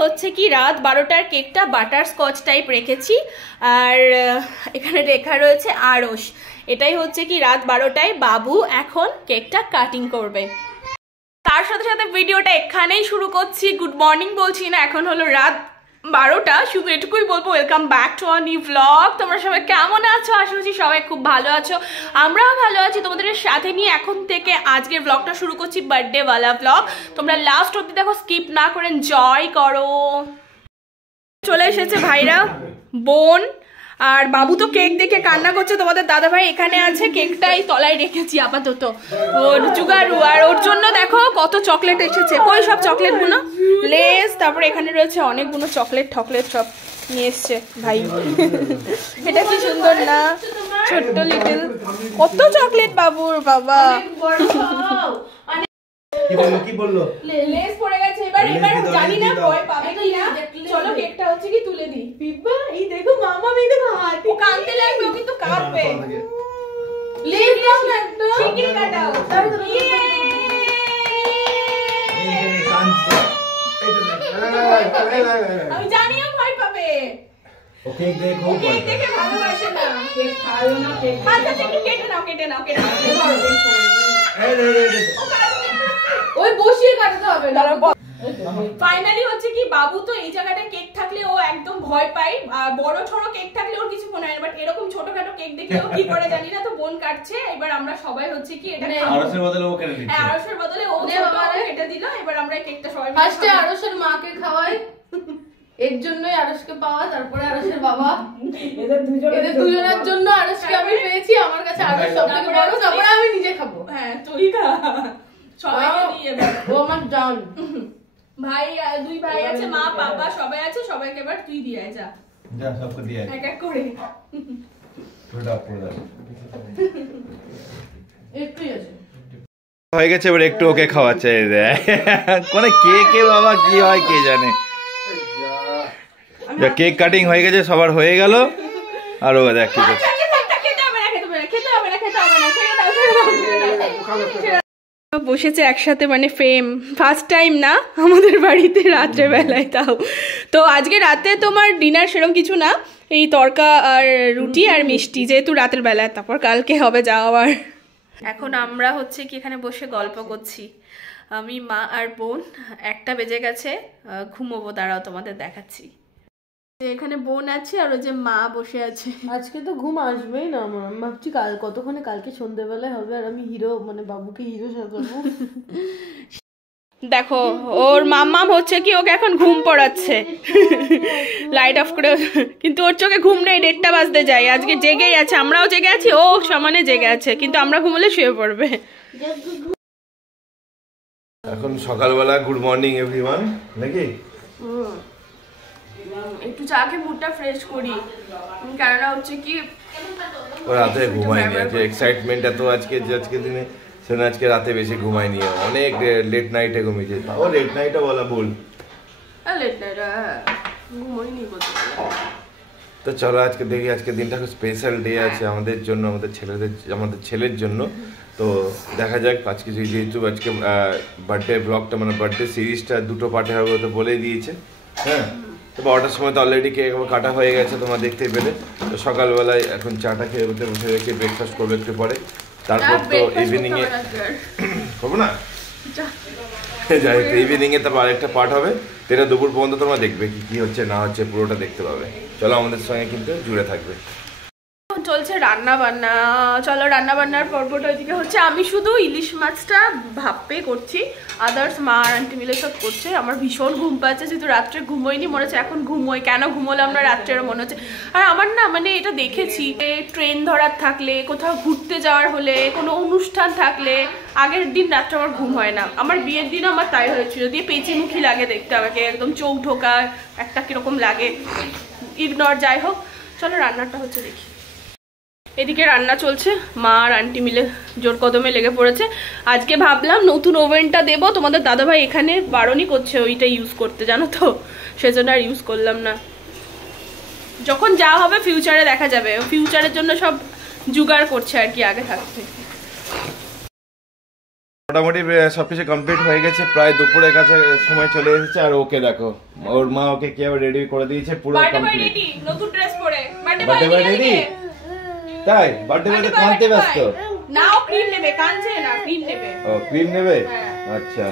হচ্ছে কি রাত 12টার কেকটা বাটার স্কচ টাইপ রেখেছি আর এখানে লেখা রয়েছে আরশ। এটাই হচ্ছে কি রাত 12টায় বাবু এখন কেকটা কাটিং করবে। তার সাথে সাথে ভিডিওটা এখানেই শুরু করছি। গুড মর্নিং বলছি না, এখন হলো রাত 12টা। শুধু এটুকুই বলবো, welcome back to our new blog. তোমরা সবাই কেমন আছো? আশা করছি সবাই খুব ভালো আছো, আমরাও ভালো আছি। তোমাদের সাথে নিয়ে এখন থেকে আজকের ব্লগটা শুরু করছি, বার্থডে ওয়ালা ব্লগ। তোমরা লাস্ট অব্দি দেখো, স্কিপ না করে এনজয় করো। চলে এসেছে ভাইরা, বোন আর বাবু তো কেক দেখে কান্না করছে। তোমাদের দাদা ভাই এখানে আছে, কেকটাই তলায় রেখেছি আপাতত, ওর জুগারু। আর ওর জন্য দেখো কত চকলেট এসেছে। কই সব চকলেট গুলো, লেস, তারপরে এখানে রয়েছে অনেকগুলো চকলেট ঠকলেট সব নিয়ে এসছে ভাই। এটা কি সুন্দর না, ছোট্ট লিটল কত চকলেট বাবুর। বাবা কি বললো লেস পড়ে গেছে। এবার জানি না ভয় পাবে কি না। চলো কেকটা হচ্ছে কি তুলে দিই। পিপা এই দেখো, মামা এই দেখো হাত, ও কাঁদতে লাগবে, ও কিন্তু কাঁদবে। লেস দাও না, একটু শিগগিরই কাটাও। আমি জানি ও ভয় পাবে। ও কেক দেখো, কেক দেখে ভালোবাসে না। কেক খাও না, কেক আচ্ছা একটু কেটে নাও, কেটে নাও, কেটে নাও। ওই বসিয়ে কাটতে হবে। ফাইনালি হচ্ছে কি বাবু তো এই জায়গাটায় কেক থাকলে ও একদম ভয় পায়, বড় ছোট কেক থাকলে ওর কিছু মনে হয় না, বাট এরকম ছোটখাটো কেক দেখলে ও কি করে জানি না। তো বোন কাটছে, এবার আমরা সবাই হচ্ছে কি এটা আরশের বদলে ও কেটে দিচ্ছে। হ্যাঁ, আরশের বদলে ও কেটে দিল। এবার আমরা কেকটা সবাই ফার্স্টে আরশের মাকে খাওয়াই, এর জন্যই আরশকে পাওয়া, তারপরে আরশের বাবা। এদের দুজনের জন্য আরশকে আমি পেয়েছি। আমার কাছে আরশ সবথেকে বড়, তারপরে আমি নিজে খাবো। হ্যাঁ তুই খা, সবাইকে দিয়ে দে। ও আমার জান ভাই, দুই ভাই আছে, মা পাপা সবাই আছে, সবাইকে এবার তুই দিয়ে যা। যা সবকে দিয়ে এক এক করে একটুই আছে হয়ে গেছে। এবার একটু ওকে খাওয়াচ্ছে। কোন কে বাবা কি হয় কে জানে। কেক কাটিং হয়ে গেছে, সবার হয়ে গেল। আর ও দেখ কি করছে। বসেছে একসাথে, মানে ফেম ফার্স্ট টাইম না আমাদের বাড়িতে রাত্রে বেলায়। তাও তো আজকে রাতে তোমার ডিনার সেরকম কিছু না, এই তরকা আর রুটি আর মিষ্টি, যেহেতু রাতের বেলায়। তারপর কালকে হবে যাওয়ার। এখন আমরা হচ্ছে কি এখানে বসে গল্প করছি, আমি মা আর বোন। 1টা বেজে গেছে, ঘুমোবো। দাঁড়াও তোমাদের দেখাচ্ছি। এখানে বোন আছে আর ওই যে মা বসে আছে। আজকে তো ঘুম আসবেই না আমার। আমি ভাবছি কতক্ষণে কালকে সন্ধ্যেবেলায় হবে, আর আমি হিরো, মানে বাবুকে হিরো সাজাবো। দেখো ওর মাম্মাম হচ্ছে কি ওকে এখন ঘুম পড়াচ্ছে লাইট অফ করে, কিন্তু ওর চোখে ঘুম নেই। 1:30 বাজতে যায়, আজকে জেগেই আছে। আমরাও জেগে আছি, ও সমানে জেগে আছে, কিন্তু আমরা ঘুমলে শুয়ে পড়বে। এখন সকালবেলা গুড মর্নিং এভরিওয়ান, নাকি একটু চাকে মুডটা ফ্রেশ করি, কারণ হচ্ছে কি ও রাতে ঘুমায়নি। আজকে এক্সাইটমেন্ট এত আজকে দিনে, সেটা আজকে রাতে বেশি ঘুমায়নি। অনেক লেট নাইটে ঘুমিয়েছে। ও লেট নাইটে বলা ভুল। লেট নাইট ঘুমোইনি বলতে। তো চলো আজকে দেখি, আজকে দিনটা খুব স্পেশাল ডে আছে আমাদের জন্য, আমাদের ছেলের জন্য। তো দেখা যাক আজকে, যেহেতু আজকে বার্থডে ব্লগটা, মানে বার্থডে সিরিজটা 2টো পার্টে হবে, তো বলেই দিয়েছে। হ্যাঁ, তো 12টার সময় তো অলরেডি কেক কাটা হয়ে গেছে, তোমরা দেখতেই পেলে। তো সকালবেলায় এখন চাটা খেয়ে বসে রেখে ব্রেকফাস্ট করবো একটু পরে। তারপর তো ইভিনিংয়ে করবো না, যাই হোক ইভিনিংয়ে তারপর আরেকটা পার্ট হবে। এটা দুপুর পর্যন্ত তোমরা দেখবে কি হচ্ছে না হচ্ছে, পুরোটা দেখতে পাবে। চলো আমাদের সঙ্গে কিন্তু জুড়ে থাকবে। চলছে রান্না বান্না। চলো রান্না বান্নার পর্বটা ওইদিকে হচ্ছে। আমি শুধু ইলিশ মাছটা ভাপে করছি, আদার্স মা আর আন্টি মিলে সব করছে। আমার ভীষণ ঘুম পাচ্ছে, যেহেতু রাত্রে ঘুমোইনি, মনে হচ্ছে এখন ঘুমোই। কেন ঘুমোলাম না রাত্রেরও মনে হচ্ছে। আর আমার না, মানে এটা দেখেছি, ট্রেন ধরার থাকলে, কোথাও ঘুরতে যাওয়ার হলে, কোনো অনুষ্ঠান থাকলে আগের দিন রাত্রে আমার ঘুম হয় না। আমার বিয়ের দিন আমার তাই হয়েছিল, দিয়ে পেঁচিমুখী লাগে দেখতে, আমাকে একদম চোখ ঢোকা একটা কিরকম লাগে, ইগনোর। যাই হোক চলো রান্নাটা হচ্ছে দেখি। এদিকে রান্না চলছে, মা আর আন্টি মিলে জোর কদমে লেগে পড়েছে। আজকে ভাবলাম নতুন ওভেনটা দেবো, তোমাদের দাদাভাই এখানে বারণই করছে ওইটা ইউজ করতে, জানো তো, সেজন্য আর ইউজ করলাম না। যখন যা হবে ফিউচারে দেখা যাবে, ফিউচারের জন্য সব জোগাড় করছে আর কি আগে থাকতে। মোটামুটি সবকিছু কমপ্লিট হয়ে গেছে, প্রায় দুপুরের কাছে সময় চলে এসেছে। আর ওকে দেখো, ওর মা ওকে কি রেডি করে দিয়েছে পুরো কমপ্লিট। নতুন ড্রেস পরে বার্থডে বয় রেডি, তাই বার্থডে বয় কানতে ব্যস্ত। নাও ক্রিম নেবে, কানছে না, ক্রিম নেবে। ও ক্রিম নেবে, আচ্ছা।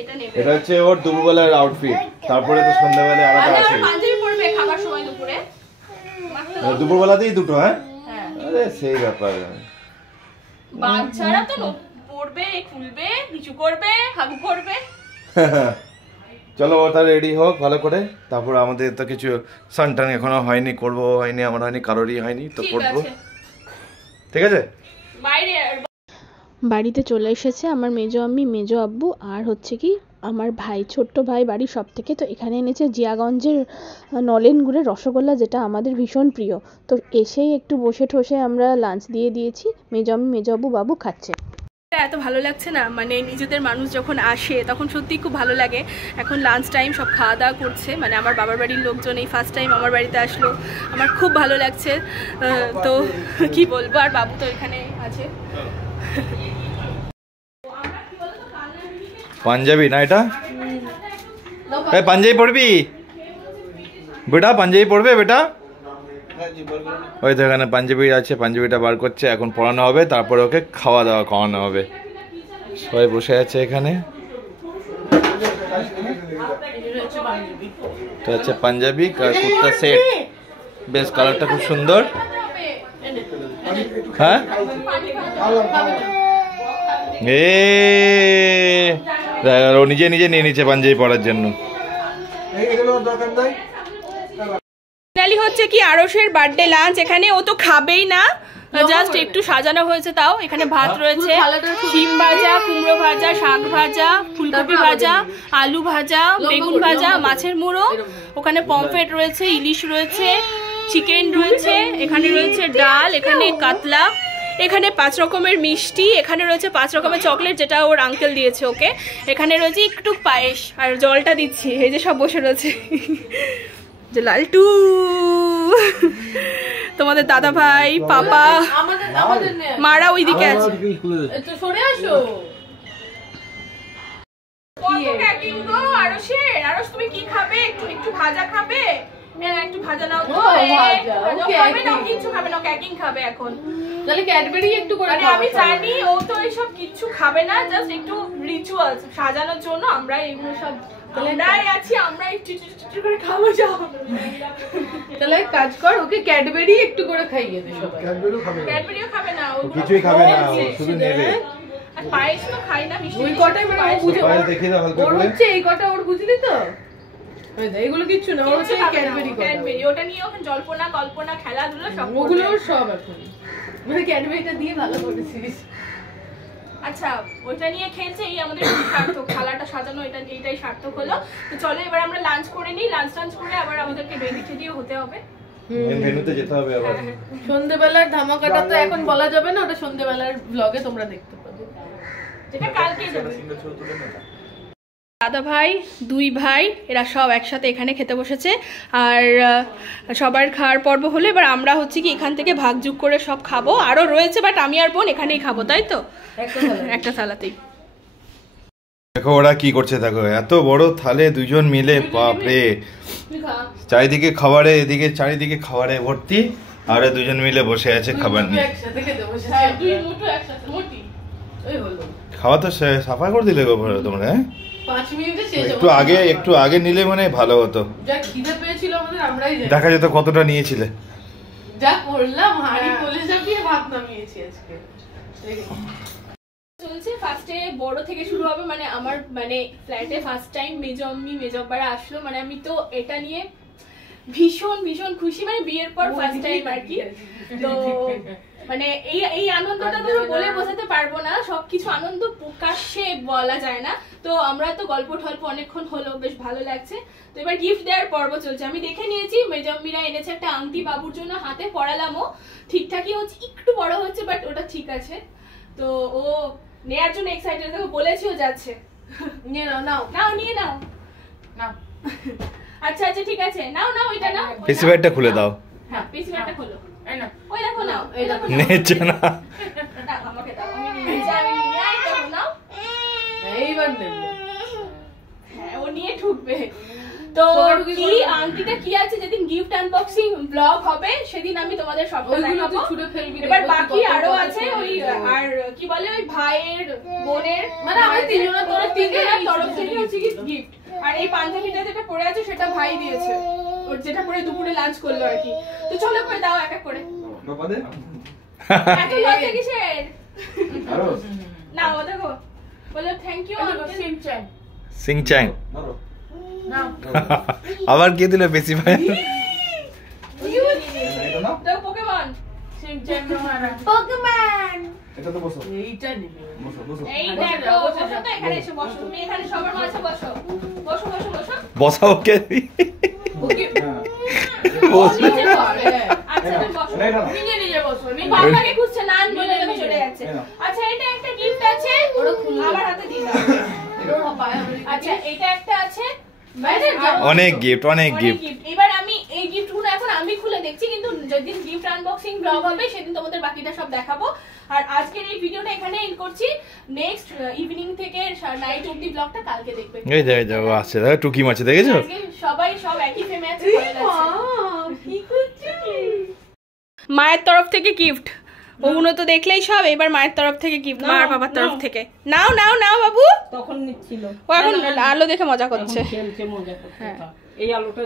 এটা নেবে, এটা হচ্ছে ওর দুপুরবেলার আউটফিট। তারপরে তো সন্ধ্যাবেলা আলাদা আছে, পাঞ্জাবি পরবে খাবার সময় দুপুরে। দুপুরবেলাতেই দুটো। হ্যাঁ, আরে সেই ব্যাপার। বাচ্চারা তো পড়বে, খুলবে, কিছু করবে, হাগু করবে। চলো ওটা রেডি হোক ভালো করে, তারপর আমাদের তো কিছু সানটান এখনো হয়নি, করবো হয়নি, আমার হয়নি, কারোরই হয়নি, তো করবো। ঠিক আছে। বাড়িতে চলে এসেছে আমার মেজো আম্মি, মেজো আব্বু, আর হচ্ছে কি আমার ভাই, ছোট্ট ভাই বাড়ির সব থেকে। তো এখানে এনেছে জিয়াগঞ্জের নলেন গুড়ের রসগোল্লা, যেটা আমাদের ভীষণ প্রিয়। তো এসেই একটু বসে ঠসে আমরা লাঞ্চ দিয়ে দিয়েছি, মেজো আম্মি, মেজো আব্বু, বাবু খাচ্ছে। এত ভালো লাগছে না, মানে নিজেদের মানুষ যখন আসে তখন সত্যি খুব ভালো লাগে। এখন লাঞ্চ টাইম, সব খাওয়া দাওয়া করছে, মানে আমার বাবার বাড়ির লোকজন এই ফার্স্ট টাইম আমার বাড়িতে আসলো, আমার খুব ভালো লাগছে। তো কি বলবো, আর বাবু তো এখানে আছে। পাঞ্জাবি না এটা, পাঞ্জাবি পড়বি বেটা, পাঞ্জাবি পড়বে বেটা। ওই তো এখানে পাঞ্জাবি আছে, পাঞ্জাবিটা বার করছে, এখন পড়ানো হবে, তারপরে ওকে খাওয়া দাওয়া খাওয়ানো হবে। সবাই বসে আছে এখানে। এটা হচ্ছে পাঞ্জাবি কুর্তা সেট, বেশ কালারটা খুব সুন্দর। হ্যাঁ, ও নিজে নিজে নিয়ে নিচ্ছে পাঞ্জাবি পরার জন্য। ফাইনালি হচ্ছে কি আরশের বার্থডে লাঞ্চ। এখানে ও তো খাবেই না, জাস্ট একটু সাজানো হয়েছে তাও। এখানে ভাত রয়েছে, ডিম ভাজা, কুমড়ো ভাজা, শাক ভাজা, ফুলকপি ভাজা, আলু ভাজা, বেগুন ভাজা, মাছের মুড়ো, ওখানে পমফ্রেট রয়েছে, ইলিশ রয়েছে, চিকেন রয়েছে, এখানে রয়েছে ডাল, এখানে কাতলা, এখানে 5 রকমের মিষ্টি, এখানে রয়েছে 5 রকমের চকলেট, যেটা ওর আঙ্কেল দিয়েছে ওকে। এখানে রয়েছে একটু পায়েস, আর জলটা দিচ্ছি। এই যে সব বসে রয়েছে, যে লালটু, তোমাদের দাদা ভাই, পাপা, মারা ওইদিকে আছে। আরশ তুমি কি খাবে? একটু ভাজা খাবে? একটু ভাজা নাও তো। কিছু খাবে না, ক্যাকিং খাবে এখন। তাহলে ক্যাডবেরি একটু করে। আমি জানি ও তো এইসব কিছু খাবে না, জাস্ট একটু রিচুয়াল সাজানোর জন্য আমরা এগুলো সব আমরাই আছি, আমরা একটু করে খাবো। যাও তাহলে কাজ কর, ওকে ক্যাডবেরি একটু করে খাইয়ে দে। সবাই ক্যাডবেরিও খাবে না, ও কিছুই খাবে না, ও শুধু নেবে। আর পায়েস তো খাই না, মিষ্টি ওই কটাই মানে বুঝে দেখি দাও হালকা ওর করে। হচ্ছে এই কটা ওর, বুঝলি তো? এগুলো কিচ্ছু না, ওর হচ্ছে ক্যাডবেরি। ক্যাডবেরি ওটা নিয়ে ওখানে জল্পনা কল্পনা খেলাধুলা সব, ওগুলো সব এখন মানে ক্যাডবেরিটা দিয়ে ভালো করেছিস। আচ্ছা, ওইটা নিয়ে খেলছে, এই আমাদের সার্থক, খালাটা সাজানো এইটাই সার্থক হলো। তো চলো এবার আমরা লাঞ্চ করে নিই, লাঞ্চ করে আবার আমাদেরকে রেডি টেডিও হতে হবে, ভেন্যুতে যেতে হবে আবার। সন্ধ্যেবেলার ধামাকাটা তো এখন বলা যাবে না, ওটা সন্ধ্যেবেলার ব্লগে তোমরা দেখতে পাবে, যেটা কালকে যাবে। দাদা ভাই, 2 ভাই, এরা সব একসাথে এখানে খেতে বসেছে। আর সবার খাওয়ার পর্ব হলো, এবার আমরা হচ্ছে কি এখান থেকে ভাগযোগ করে সব খাবো। আরো রয়েছে, বাট আমি আর বোন এখানেই খাবো, তাই তো? একটা থালাতেই। দেখো ওরা কি করছে, দেখো এত বড় থালে দুজন মিলে, বাপরে, চারিদিকে খাবারে, এদিকে চারিদিকে খাবারে ভর্তি, আর দুজন মিলে বসে আছে খাবার নিয়ে। খাওয়া তো সাফা করে দিলে গো তোমরা। 5 মিনিটে শেষ। একটু আগে নিলে মানে ভালো হতো। যা খিদে পেয়েছিল আমাদের, আমরাই জানি। দেখা যেত কতটা নিয়েছিলে। যা করলাম, হাড়ি কোলে চাপিয়ে ভাত নামিয়েছি আজকে। চলছে, ফার্স্টে বড় থেকে শুরু হবে, মানে আমার মানে ফ্ল্যাটে ফার্স্ট টাইম মেজো আম্মি মেজো আব্বারা আসলো, মানে আমি তো এটা নিয়ে ভীষণ ভীষণ খুশি, মানে বিয়ের পর ফার্স্ট টাইম আর কি। তো মানে এই আনন্দটা তো বলে বোঝাতে পারবো না, সবকিছু আনন্দ প্রকাশ্যে বলা যায় না। তো আমরা তো গল্প টল্প অনেকক্ষণ হলো, বেশ ভালো লাগছে। তো এবার গিফট দেওয়ার পর্ব চলছে। আমি দেখে নিয়েছি, মেজো আম্মিরা এনেছে একটা আংটি বাবুর জন্য, হাতে পরালামও, ঠিকঠাকই হচ্ছে, একটু বড় হচ্ছে বাট ওটা ঠিক আছে। তো ও নেয়ার জন্য এক্সাইটেড, দেখো বলেছিও যাচ্ছে। নিয়ে নাও, নাও নাও, নিয়ে নাও, নাও। আচ্ছা আচ্ছা ঠিক আছে, নাও নাও, এটা নাও, পিসি ব্যাগটা খুলে দাও। হ্যাঁ পিসি ব্যাগটা খোলো, এই নাও। ওই দেখো নাও, নেচে না। দাও আমাকে দাও, আমি এইবার নেবে। হ্যাঁ ও নিয়ে ঢুকবে। তো কি আংটিটা কি আছে, যেদিন গিফট আনবক্সিং ব্লগ হবে সেদিন আমি তোমাদের সবটা দেখাবো। এবার বাকি আরো আছে ওই আর কি বলে ওই ভাইয়ের বোনের মানে আমি তিনজনের তরফ থেকে হচ্ছে কি গিফট। আর এই পাঞ্জাবিটা যেটা পরে আছে সেটা ভাই দিয়েছে, ওর যেটা পরে দুপুরে লাঞ্চ করলো আর কি। তো চলো করে দাও এক এক করে। এত লজ্জা কিসের? না ও দেখো বলে থ্যাংক ইউ সিংচ্যাং আবার কে দিল বেশি ভাই? দেখো পোকেমন পোকেমন এটা তো বসো, এইটা নেবে। এই দেখো বসো তো, এখানে এসে বসো, তুমি এখানে সবার মাঝে বসো, বসো বসো বসো বসাও কে? ওকে নিচে বসো। আচ্ছা তুমি বসো, নিজে নিজে বসো। বাবাকে খুঁজছে নান বলে তুমি চলে যাচ্ছে। আচ্ছা এটা একটা গিফট আছে, আমার হাতে দিয়ে দাও। আচ্ছা এটা একটা আছে, অনেক গিফট অনেক গিফট। এবার আমি এই গিফটগুলো এখন আমি খুলে দেখছি, কিন্তু যেদিন গিফট আনবক্সিং ব্লগ হবে সেদিন তোমাদের বাকিটা সব দেখাবো। আর আজকের এই ভিডিওটা এখানে এন্ড করছি। নেক্সট ইভিনিং থেকে নাইট অবধি ব্লগটা কালকে দেখবে। এই যাও আসছে, দেখো টুকি মাছে দেখেছো? আজকে সবাই সব একই ফ্রেমে আছে, ভালো লাগছে। কি করছিস? মায়ের তরফ থেকে গিফট, ওগুলো তো দেখলেই সব। এবার মায়ের তরফ থেকে গিফট, মা আর বাবার তরফ থেকে। নাও নাও নাও বাবু। তখন নিচ্ছিল, ও এখন আলো দেখে মজা করছে। খেলছে মজা করছে। এই আলোটা